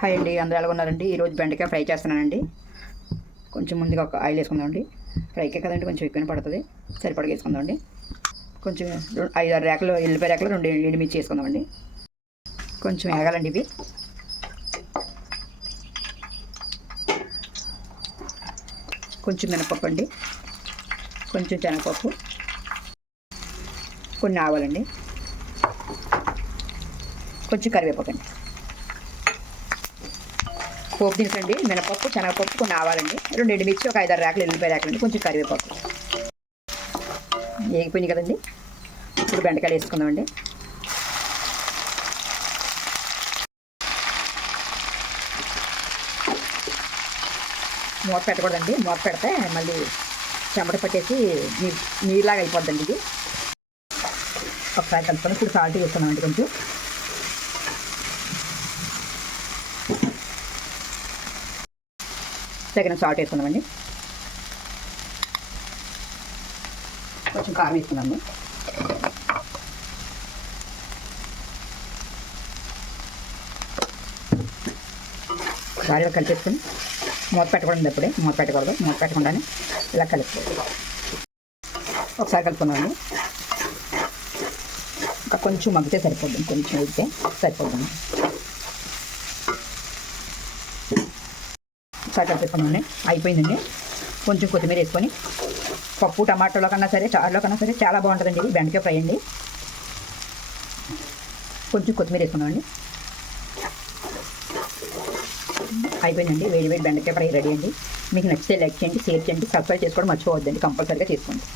Hi అండి, అందరూ ఎలా ఉన్నారండి? ఈరోజు బెండకాయ ఫ్రై చేస్తున్నానండి. కొంచెం ముందుగా ఒక ఆయిల్ వేసుకుందామండి. ఫ్రైకే కదండి, కొంచెం ఎక్కువనే పడుతుంది. సరిపడగా వేసుకుందామండి. కొంచెం 5-6 రేకలు ఎల్లిపాయ రేకలు 2 ఎండుమిర్చి వేసుకుందామండి. కొంచెం వేగాలండి ఇవి. కొంచెం మినపప్పు అండి, కొంచెం శనగపప్పు, కొన్ని ఆవాలండి, కొంచెం కరివేపాకు అండి. పోపు దినుసండి, మినపప్పు, శనగపప్పు, కొన్ని ఆవాలండి, 2 ఎండుమిర్చి, ఒక 5-6 రేకలు ఎల్లిపాయ రేకలు అండి, కొంచెం కరివేపాకు. వేగిపోయినాయి కదండి, ఇప్పుడు బెండకాయలు వేసుకుందామండి. మూత పెట్టకూడదండి, మూత పెడితే మళ్ళీ చెమట పట్టేసి నీరులాగా అయిపోద్దండి ఇది. ఒకసారి కలుపుకొని ఇప్పుడు సాల్ట్ వేసుకున్నామండి. కొంచెం తగిన సాల్ట్ వేసుకుందామండి. కొంచెం కారం వేసుకుందాము. ఒకసారి కలిపేసుకొని మూత పెట్టకూడదు, అప్పుడే మూత పెట్టకూడదు, మూత పెట్టకుండానే ఇలా కలుపుకోవాలి. ఒకసారి కలుపుకుందామండి. ఇంకా కొంచెం మగ్గితే సరిపోద్ది, కొంచెం అయితే సరిపోద్దాము. ఒకసారి కలిపేసుకున్నామండి, అయిపోయిందండి. కొంచెం కొత్తిమీర వేసుకొని, పప్పు టమాటోలో కన్నా సరే, చారులో కన్నా సరే చాలా బాగుంటుందండి ఇది బెండకాయ ఫ్రై అండి. కొంచెం కొత్తిమీర వేసుకున్నామండి. అయిపోయిందండి, వేడి వేడి బెండకాయ ఫ్రై రెడీ అండి. మీకు నచ్చితే లైక్ చేయండి, షేర్ చేయండి, సబ్స్క్రైబ్ చేసుకోవడం మర్చిపోవద్దండి, కంపల్సరీగా చేసుకోండి.